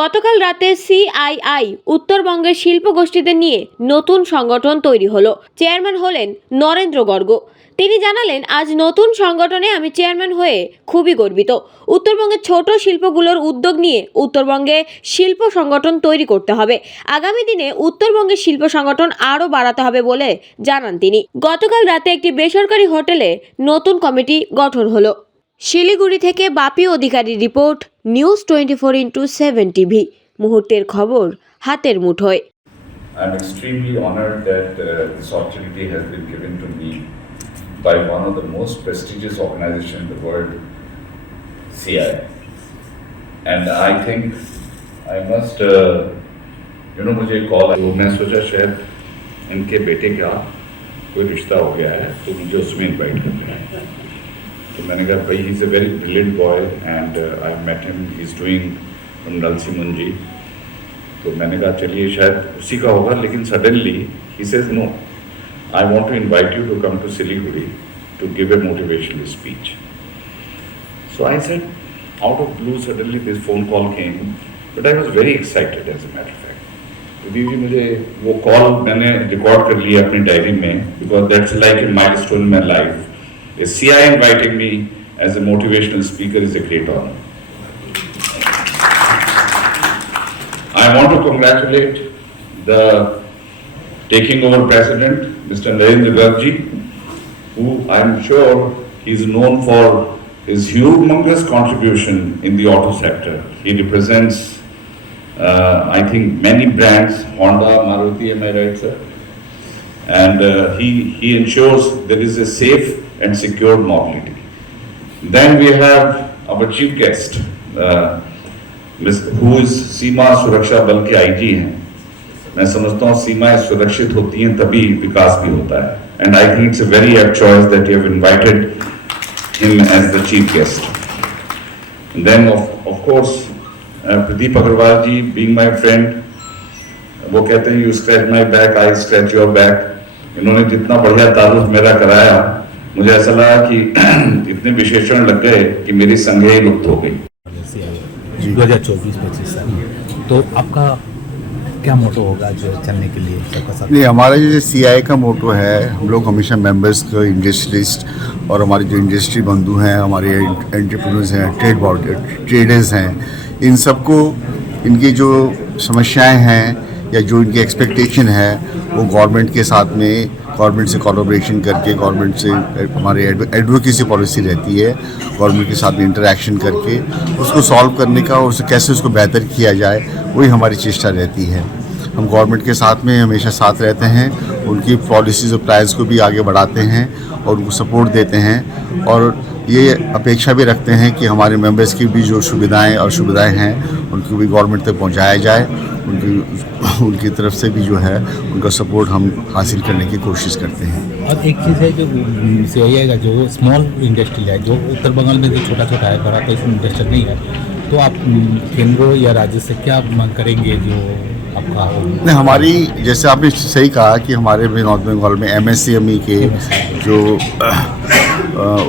গতকাল রাতে সিআইআই উত্তরবঙ্গের শিল্পগোষ্ঠীদের নিয়ে নতুন সংগঠন তৈরি হলো। চেয়ারম্যান হলেন নরেন্দ্র গর্গ। তিনি জানালেন, আজ নতুন সংগঠনে আমি চেয়ারম্যান হয়ে খুবই গর্বিত। উত্তরবঙ্গের ছোট শিল্পগুলোর উদ্যোগ নিয়ে উত্তরবঙ্গে শিল্প সংগঠন তৈরি করতে হবে। আগামী দিনে উত্তরবঙ্গের শিল্প সংগঠন আরও বাড়াতে হবে বলে জানান তিনি। গতকাল রাতে একটি বেসরকারি হোটেলে নতুন কমিটি গঠন হলো। শিলিগুড়ি থেকে বাপি অধিকারীর রিপোর্ট, নিউজ 24x7 টিভি। মুহূর্তের খবর হাতের মুঠোয়। I'm extremely honored that this opportunity has been given to me by one of the most prestigious organizations in the world, CI. And I think I must, मुझे call आया, मैं सोचा शायद इनके बेटे का कोई रिश्ता हो गया है तो मुझे उसमें इनवाइट कर दिया है। तो मैंने कहा भाई, he is a very brilliant boy and I met him, he is doing from नलसी मुंजी। तो मैंने कहा चलिए शायद उसी का होगा, लेकिन सडनली ही says no, I want to invite you to come to Siliguri to give a motivational speech. So I said, out of blue suddenly this phone call came, but I was very excited as a matter of fact. तो दीदी, मुझे वो call मैंने record कर लिया अपनी diary में, because that's like a milestone in my life. A CI inviting me as a motivational speaker is a great honor. I want to congratulate the taking over president, Mr. Narendra Garg ji, who I am sure he is known for his humongous contribution in the auto sector. He represents, I think, many brands, Honda, Maruti, am I right, sir? And he ensures there is a safe and secure mobility. Then we have our chief guest, who is सीमा सुरक्षा बल के IG हैं। मैं समझता हूँ सीमाएं सुरक्षित होती हैं तभी विकास भी होता है। And I think it's a very apt choice that you have invited him as the chief guest. And then of course Pradeep Agarwal ji, being my friend, वो कहते हैं you scratch my back, I scratch your back। इन्होंने जितना बढ़िया तारुफ मेरा कराया, मुझे ऐसा लगा कि इतने विशेषण लग गए कि मेरी संज्ञा ही लुप्त हो गई। 2024-25 साल तो आपका क्या मोटो होगा जो चलने के लिए सबका साथ? नहीं, हमारा जो CI का मोटो है, हम लोग हमेशा मेंबर्स को, इंडस्ट्रियलिस्ट और हमारे जो इंडस्ट्री बंधु हैं, हमारे एंटरप्रेन्योर्स हैं, ट्रेडर्स हैं, इन सबको इनकी जो समस्याएं हैं या जो इनकी एक्सपेक्टेशन है वो गवर्नमेंट के साथ में, गवर्नमेंट से कोलैबोरेशन करके, गवर्नमेंट से हमारे एडवोकेसी पॉलिसी रहती है, गवर्नमेंट के साथ में इंटरेक्शन करके उसको सॉल्व करने का और कैसे उसको बेहतर किया जाए, वही हमारी चेष्टा रहती है। हम गवर्नमेंट के साथ में हमेशा साथ रहते हैं, उनकी पॉलिसीज़ और प्लान्स को भी आगे बढ़ाते हैं और उनको सपोर्ट देते हैं और ये अपेक्षा भी रखते हैं कि हमारे मेंबर्स की भी जो सुविधाएं हैं उनको भी गवर्नमेंट तक पहुंचाया जाए। उनकी तरफ से भी जो है उनका सपोर्ट हम हासिल करने की कोशिश करते हैं। और एक चीज़ है जो CI का जो स्मॉल इंडस्ट्री है, जो उत्तर बंगाल में जो छोटा छोटा है, बड़ा कोई इंडस्ट्री नहीं है, तो आप केंद्र या राज्य से क्या मांग करेंगे जो आपका? नहीं, हमारी, जैसे आपने सही कहा कि हमारे नॉर्थ बंगाल में MSME के जो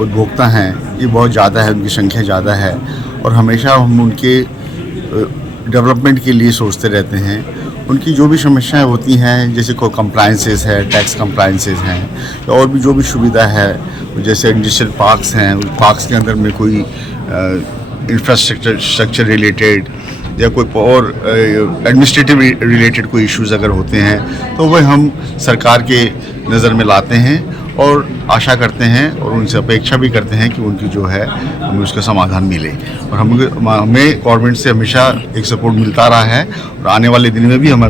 उपभोक्ता हैं ये बहुत ज़्यादा है, उनकी संख्या ज़्यादा है और हमेशा हम उनके डेवलपमेंट के लिए सोचते रहते हैं। उनकी जो भी समस्याएं होती हैं, जैसे कोई कंप्लायंसेस है, टैक्स कंप्लायंसेस हैं, और भी जो भी सुविधा है, जैसे इंडस्ट्रियल पार्क्स हैं, पार्क्स के अंदर में कोई इंफ्रास्ट्रक्चर रिलेटेड या कोई और एडमिनिस्ट्रेटिव रिलेटेड कोई इश्यूज़ अगर होते हैं तो वह हम सरकार के नज़र में लाते हैं और आशा करते हैं और उनसे अपेक्षा भी करते हैं कि उनकी जो है हमें उसका समाधान मिले। और हमें गवर्नमेंट से हमेशा एक सपोर्ट मिलता रहा है और आने वाले दिन में भी हम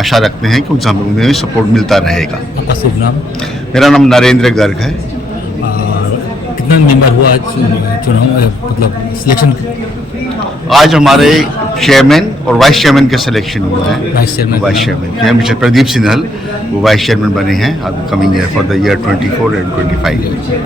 आशा रखते हैं कि उनसे हमें सपोर्ट मिलता रहेगा। आपका शुभ नाम? मेरा नाम नरेंद्र गर्ग है। कितना मेंबर हुआ आज चुनाव, मतलब सिलेक्शन? आज हमारे चेयरमैन और वाइस चेयरमैन का सिलेक्शन हुआ है। वाइस चेयरमैन मिस्टर प्रदीप सिन्हल, वो वाइस चेयरमैन बने हैं अब coming year for the year 24 and 25।